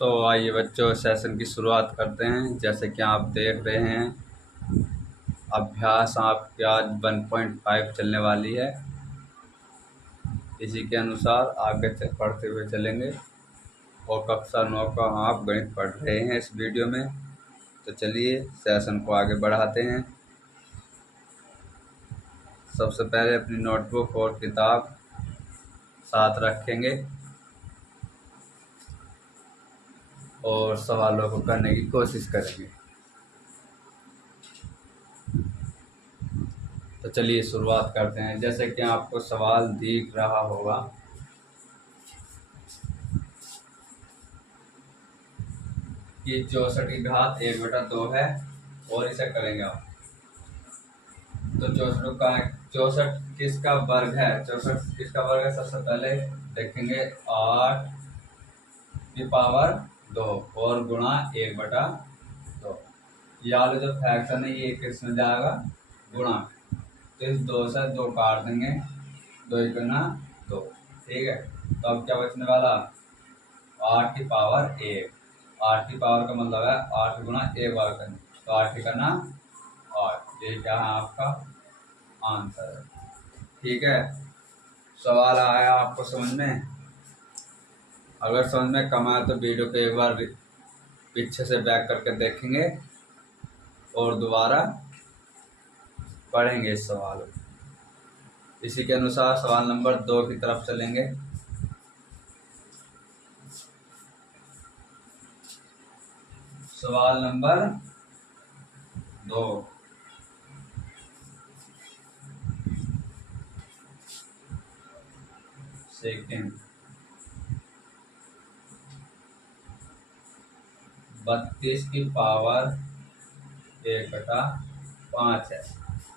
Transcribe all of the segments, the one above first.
तो आइए बच्चों सेशन की शुरुआत करते हैं। जैसे कि आप देख रहे हैं अभ्यास आपकी आज 1.5 चलने वाली है। इसी के अनुसार आगे पढ़ते हुए चलेंगे और कक्षा 9 का आप गणित पढ़ रहे हैं इस वीडियो में। तो चलिए सेशन को आगे बढ़ाते हैं। सबसे पहले अपनी नोटबुक और किताब साथ रखेंगे और सवालों को करने की कोशिश करेंगे। तो चलिए शुरुआत करते हैं। जैसे कि आपको सवाल दिख रहा होगा कि 64 की घात 1/2 है और इसे करेंगे आप। तो 64 किसका वर्ग है? 64 किसका वर्ग है? सबसे पहले देखेंगे 8 की पावर 2 और गुणा 1/2। ये वाला जो फ्रैक्शन है ये किस में जाएगा? गुणा। तो इस 2 से 2 काट देंगे, 2 गुना 2। ठीक है, तो अब क्या बचने वाला? 8 की पावर 1। 8 की पावर का मतलब है 8 गुणा 1 बार करना, तो 8 करना 8। ये क्या है आपका आंसर है। ठीक है, सवाल आया आपको समझ में? अगर समझ में कम आया तो वीडियो को एक बार पीछे से बैक करके देखेंगे और दोबारा पढ़ेंगे इस सवाल को। इसी के अनुसार सवाल नंबर 2 की तरफ चलेंगे। सवाल नंबर 2, सेकेंड 32 की पावर 1/5 है।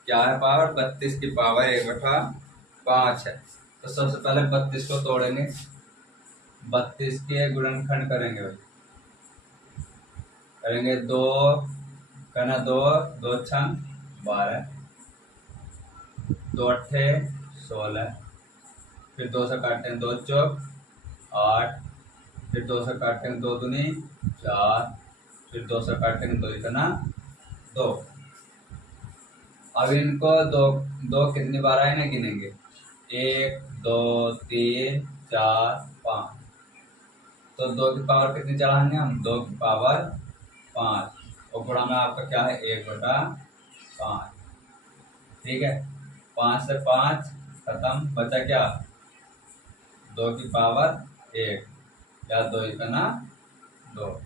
क्या है पावर? 32 की पावर 1/5 है। तो सबसे पहले 32 को तोड़ेंगे, 32 के गुणनखंड करेंगे। 2 करना 2, 2 छंग 12, 2 अट्ठे 16, फिर 2 से काटते हैं 2 चौक 8, फिर 2 से काटेंगे 2 दूनी 4, फिर 2 से काटेंगे 2 इतना 2। अब इनको दो कितनी बार आए ना गिनेंगे? 1 2 3 4 5। तो 2 की पावर कितनी चढ़ाएंगे हम? 2 की पावर 5 और गुणा में आपका क्या है? 1/5। ठीक है, 5 से 5 खत्म, बचा क्या? 2 की पावर 1 या 2 इतना 2।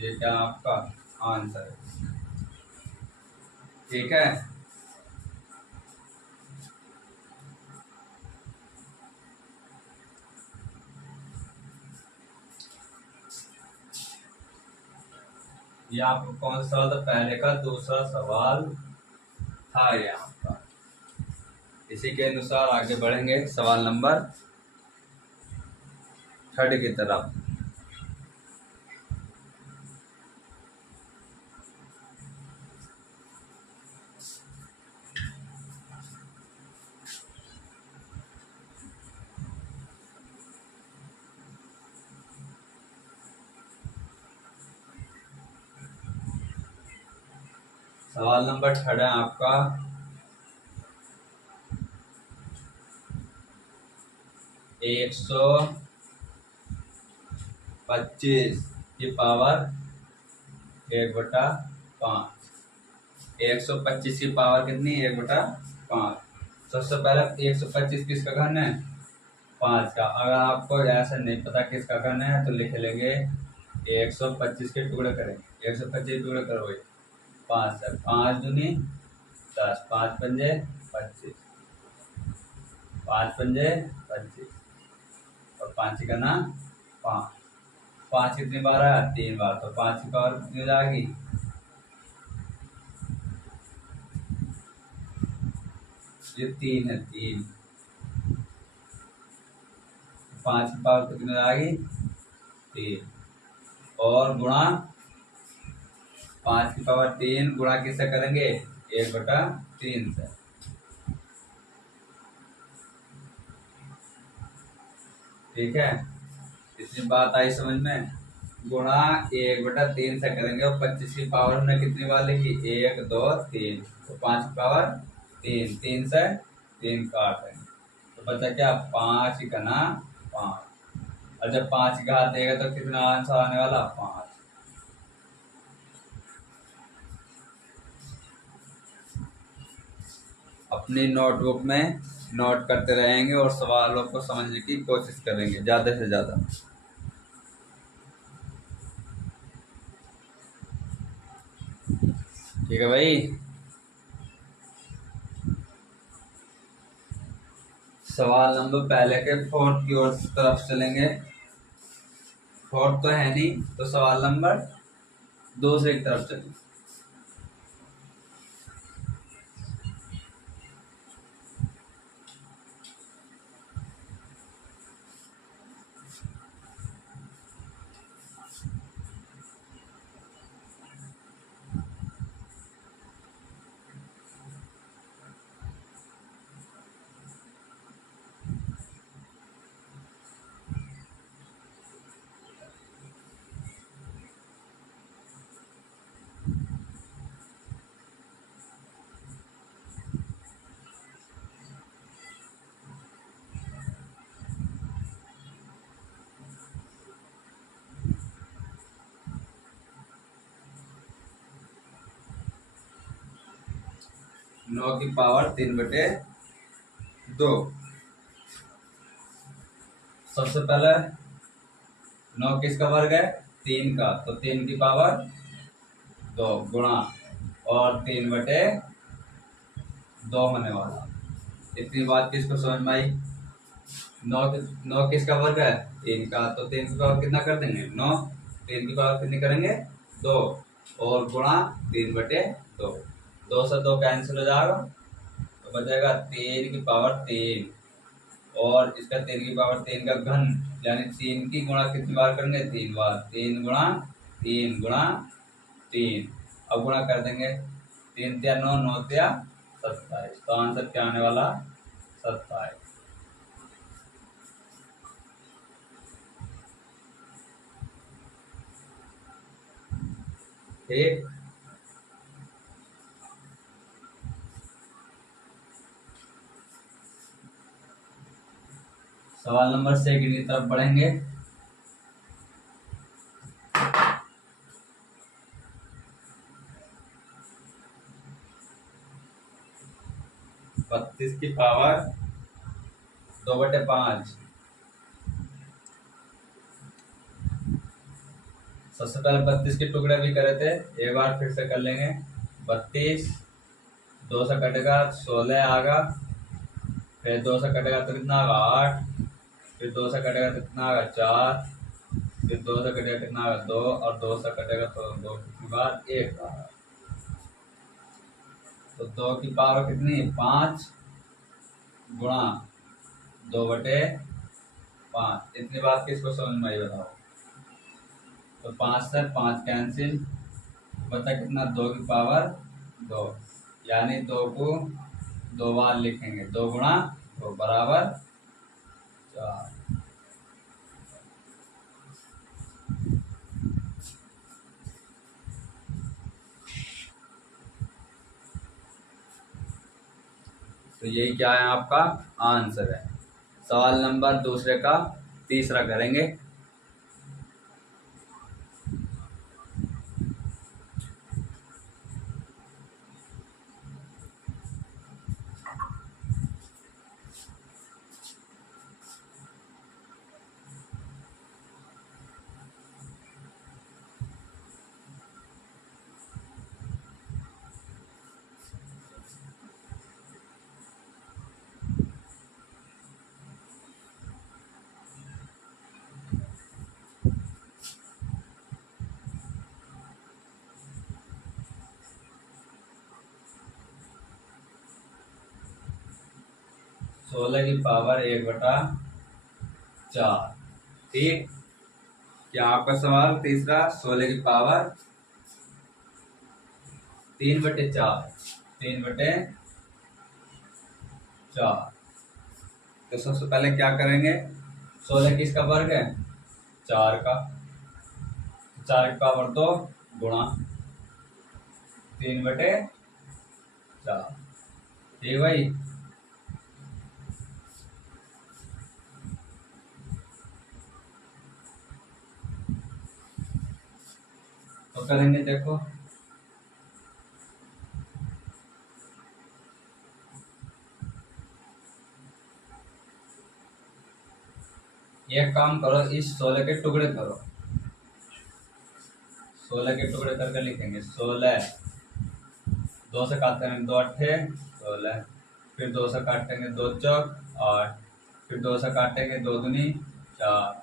ये क्या आपका आंसर है। ठीक है, ये आपको कौन सा सवाल था? पहले का दूसरा सवाल था ये आपका। इसी के अनुसार आगे बढ़ेंगे सवाल नंबर 3 की तरफ। सवाल नंबर 3 है आपका 125 की पावर 1/5। 125 की पावर कितनी? 1/5। सबसे पहले 125 किसका घन है? 5 का। अगर आपको ऐसा नहीं पता किसका घन है तो लिख लेंगे 125 के टुकड़े करेंगे। 125 टुकड़े करो 5 से, 5 दूनी 10, 5 पंजे 25, 5 पंजे 25 और 5 का ना 5। 5 कितनी बार आया? 3 बार। तो 5 की पावर कितनी हो जाएगी? ये 3 है, 3। 5 की पावर कितनी हो जाएगी? 3 और गुणा 5 की पावर 3 गुणा किससे करेंगे? 1/3 से। ठीक है, इतनी बात आई समझ में? गुणा 1/3 से करेंगे और 25 की पावर हमने कितनी बार लिखी, 1 2 3, तो 5 की पावर 3, 3 से 3 काट देंगे तो बचा क्या, 5 गुना 5। और जब 5 की घात देगा तो कितना आंसर आने वाला, 5। अपनी नोटबुक में नोट करते रहेंगे और सवालों को समझने की कोशिश करेंगे ज्यादा से ज्यादा। ठीक है भाई। सवाल नंबर पहले के फोर्थ की ओर तरफ चलेंगे। फोर्थ तो है नहीं, तो सवाल नंबर दूसरे की तरफ चलेंगे। नौ की पावर 3/2। सबसे पहले 9 किसका वर्ग है, 3 का, तो 3 की पावर 2 गुणा और 3/2 होने वाला। इतनी बात किसको समझ में आई। 9 किसका वर्ग है, 3 का, तो 3 की पावर कितना कर देंगे, 9। 3 की पावर कितनी करेंगे, 2 और गुणा 3/2। 2 से 2 कैंसिल हो जाएगा तो बचेगा 3 की पावर 3 और इसका 3 की पावर 3 का घन, यानी 3 की गुणा कितनी बार करेंगे, 3 बार। 3 गुणा 3 गुणा 3, अब गुणा कर देंगे, 3 तिया 9, 9 तिया 27, तो आंसर क्या आने वाला, 27। ठीक। सवाल नंबर 6 की तरफ बढ़ेंगे। बत्तीस की पावर 2/5। सबसे पहले 32 के टुकड़े भी करे थे, एक बार फिर से कर लेंगे। 32, 2 से कटेगा 16 आगा, फिर 2 से कटेगा तो कितना आगा, 8, फिर 2 से कटेगा तो कितना आगा, 4, फिर 2 से कटेगा कितना आगा, 2, और 2 से कटेगा तो 2 की बार 1 आगा, तो 2 की पावर कितनी, 5 गुणा 2/5। इतनी बात किसको समझ में आई बताओ। तो 5 से 5 कैंसिल, बचा कितना, 2 की पावर 2, यानी 2 को 2 बार लिखेंगे, 2 गुणा 2 बराबर 4। तो यही क्या है, आपका आंसर है। सवाल नंबर दूसरे का तीसरा करेंगे। सोलह की पावर 1/4। ठीक। क्या आपका सवाल तीसरा, 16 की पावर 3/4, 3/4। तो सबसे पहले क्या करेंगे, 16 किसका वर्ग है, 4 का, 4 की पावर 2 गुणा 3/4। ठीक भाई। तो करेंगे, देखो एक काम करो, इस 16 के टुकड़े करो, 16 के टुकड़े करके लिखेंगे। 16 2 से काटेंगे 2 अट्ठे 16, फिर 2 से काटेंगे 2 चौक 8, फिर 2 से काटेंगे 2 दूनी 4,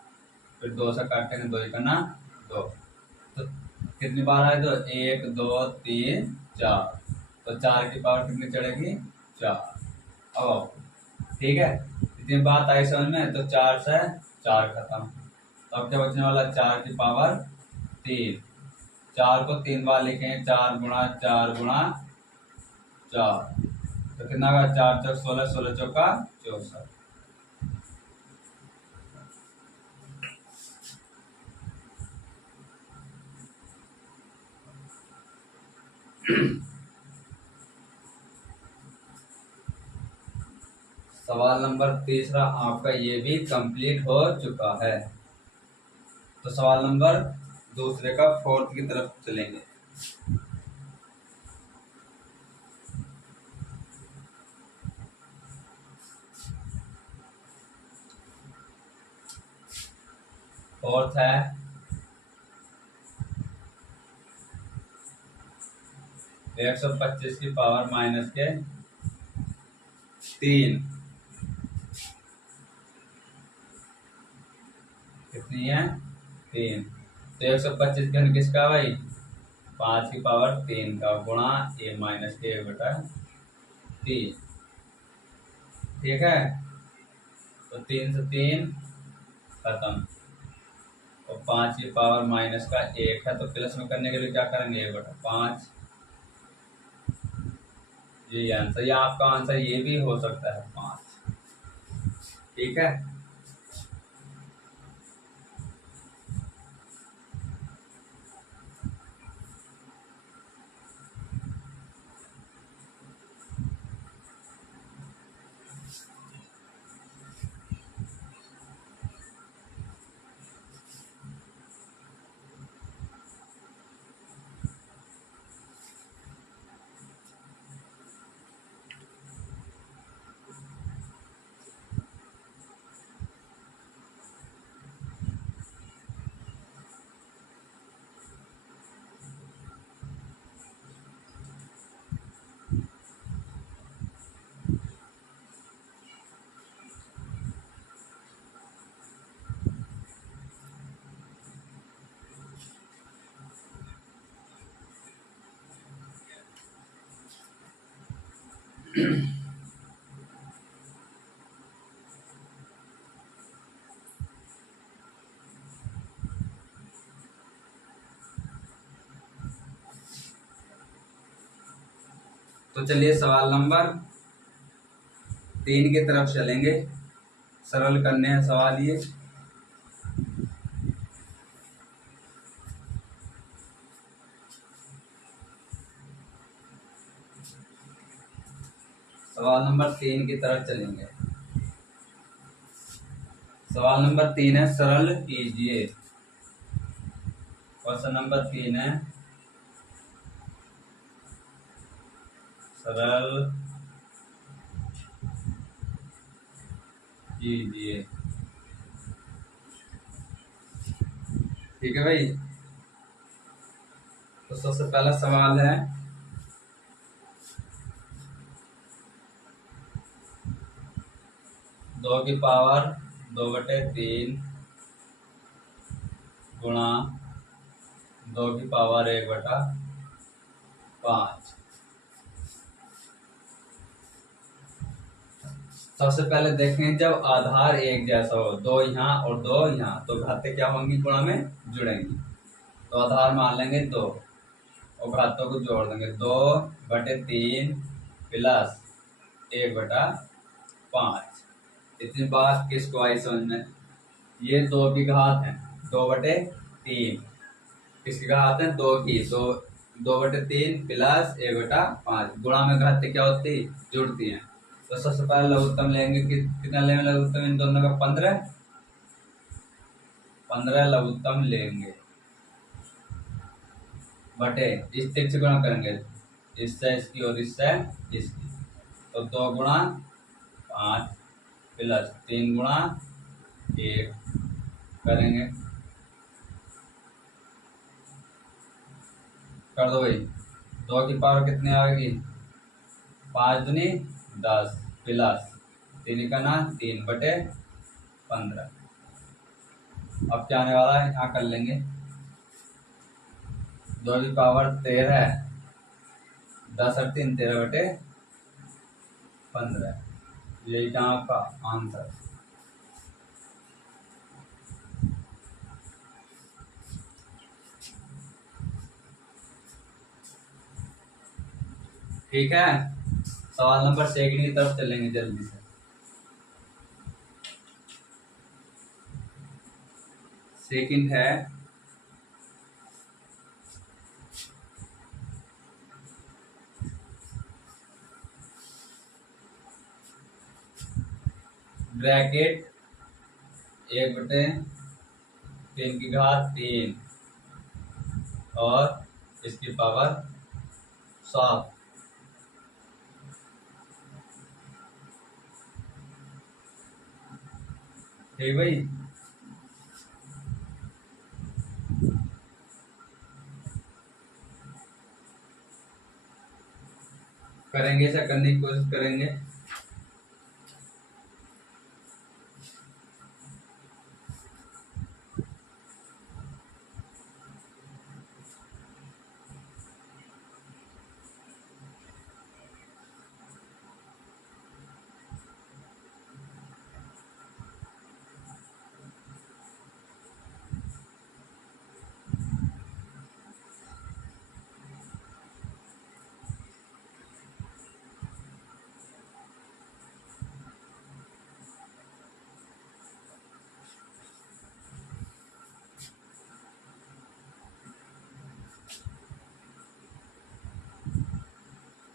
फिर 2 से काटेंगे 2 एकना 2। तो कितनी बार आए? तो 1 2 3 4। तो 4 की पावर कितनी चढ़ेगी? 4। अब ठीक है, इतनी बात आई समझ में? तो 4 से 4 खत्म। तो अब क्या बचने वाला? 4 की पावर 3। 4 को 3 बार लिखेंगे, 4 गुणा 4 गुणा 4। तो कितना का? 4 चौक 16, 16 चौका 64। सवाल नंबर तीसरा आपका ये भी कंप्लीट हो चुका है। तो सवाल नंबर दूसरे का फोर्थ की तरफ चलेंगे। फोर्थ है 125 की पावर माइनस के 3। कितनी है? 3। तो 125 घन किसका भाई? 5 की पावर 3 का गुणा ए माइनस के 1/3। ठीक है, तो 3 से 3 खत्म। और 5 की पावर माइनस का 1 है, तो प्लस में करने के लिए क्या करेंगे? 1/5। ये आंसर, या आपका आंसर ये भी हो सकता है 5। ठीक है, तो चलिए सवाल नंबर 3 की तरफ चलेंगे। सरल करने हैं सवाल ये। सवाल नंबर 3 की तरफ चलेंगे। सवाल नंबर 3 है सरल कीजिए। क्वेश्चन नंबर 3 है सरल कीजिए। ठीक है भाई, तो सबसे पहला सवाल है 2 की पावर 2/3 गुणा 2 की पावर 1/5। सबसे पहले देखें, जब आधार एक जैसा हो, 2 यहाँ और 2 यहाँ, तो घातें क्या होंगी? गुणा में जुड़ेंगी। तो आधार मान लेंगे 2 और घातों को जोड़ देंगे। 2/3 प्लस 1/5। इतनी बात किसको आई समझ में? ये 2 की घात है 2/3, किसकी घात है? 2 की। तो 2/3 प्लस 1/5 गुणा में घात क्या होती? जुड़ती हैं। तो सबसे पहले लघुत्तम लेंगे, कितना लेंगे लघुत्तम इन दोनों का? 15। 15 लघुत्तम लेंगे बटे इस 3 से गुणा करेंगे, इससे इसकी और इससे इसकी। तो 2 गुणा 5 प्लस 3 गुणा 1 करेंगे। कर दो भाई। 2 की पावर कितनी आएगी? 5 दूनी 10 प्लस 3 का ना 3/15। अब क्या आने वाला है? यहाँ कर लेंगे। 2 की पावर 13, 10 और 3 13/15। यही था आपका आंसर। ठीक है, सवाल नंबर 6 की तरफ चलेंगे जल्दी से। सेकंड है ब्रैकेट 1/3 और इसकी पावर 7। ठीक भाई। करेंगे, ऐसा करने की कोशिश करेंगे।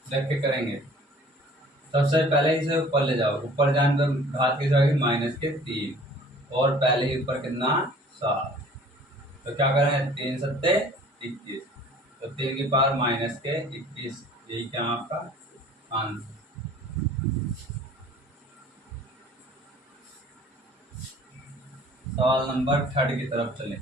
देख के करेंगे। सबसे पहले इसे ऊपर ले जाओ, ऊपर जाने पर घात की जाएगी -3 और पहले ही ऊपर कितना? 7। तो क्या करें? 3 सत्ते 21। तो 3 की पावर -21। यही क्या आपका आंसर। सवाल नंबर 3 की तरफ चलें।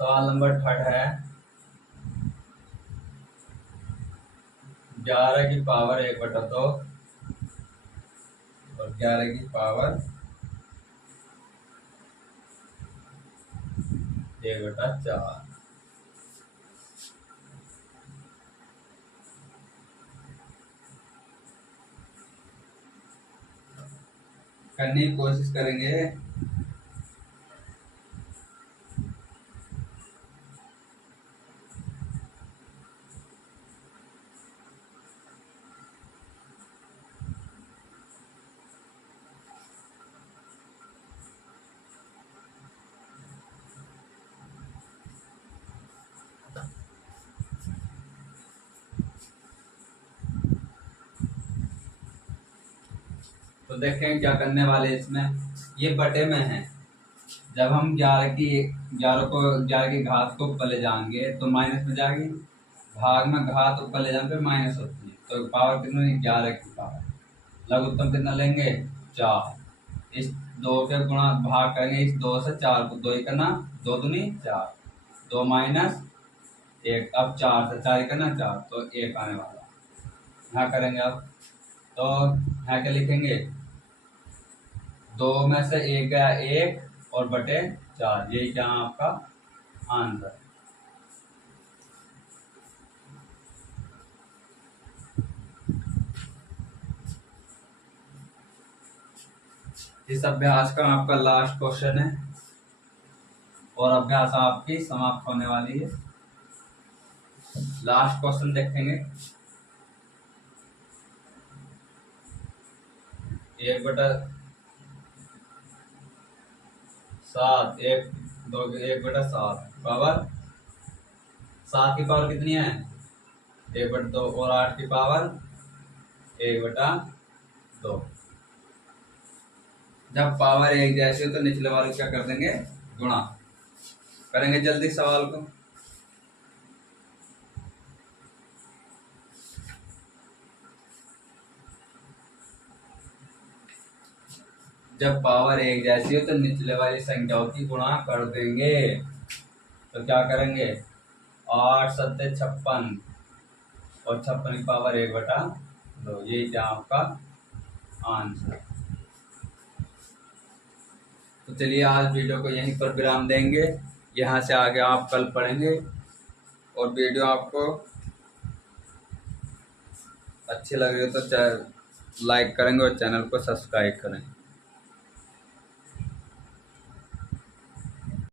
सवाल नंबर 3 है 11 की पावर 1/2 और 11 की पावर 1/4। करने की कोशिश करेंगे। तो देखें क्या करने वाले इसमें। ये बटे में है। जब हम 11 की घात को ऊपर ले जाएंगे तो माइनस में जाएगी, भाग में घात ऊपर ले जाने पे माइनस होती है। तो पावर कितनी? 11 की पावर। लघुत्तम कितना लेंगे? 4। इस 2 के गुणा भाग करेंगे इस 2 से 4 को। 2 ही करना 2 दूनी 4, 2 माइनस 1। अब 4 से 4 ही करना 4, तो 1 आने वाला। यहाँ करेंगे अब। तो यहाँ क्या लिखेंगे? 2 में से 1 गया 1 और बटे 4। यही क्या आपका आंसर। इस अभ्यास का आपका लास्ट क्वेश्चन है और अभ्यास आपकी समाप्त होने वाली है। लास्ट क्वेश्चन देखेंगे। 1/7 1/7 पावर 7 की पावर कितनी है 1/2 और 8 की पावर 1/2। जब पावर एक जैसी हो तो निचले वाले क्या कर देंगे गुणा। करेंगे जल्दी सवाल को। जब पावर एक जैसी हो तो निचले वाली संख्याओं की गुणा कर देंगे। तो क्या करेंगे 8 7 56 और 56 की पावर 1/2। ये क्या आपका आंसर। तो चलिए आज वीडियो को यहीं पर विराम देंगे। यहाँ से आगे आप कल पढ़ेंगे। और वीडियो आपको अच्छी लग रही हो तो लाइक करेंगे और चैनल को सब्सक्राइब करें।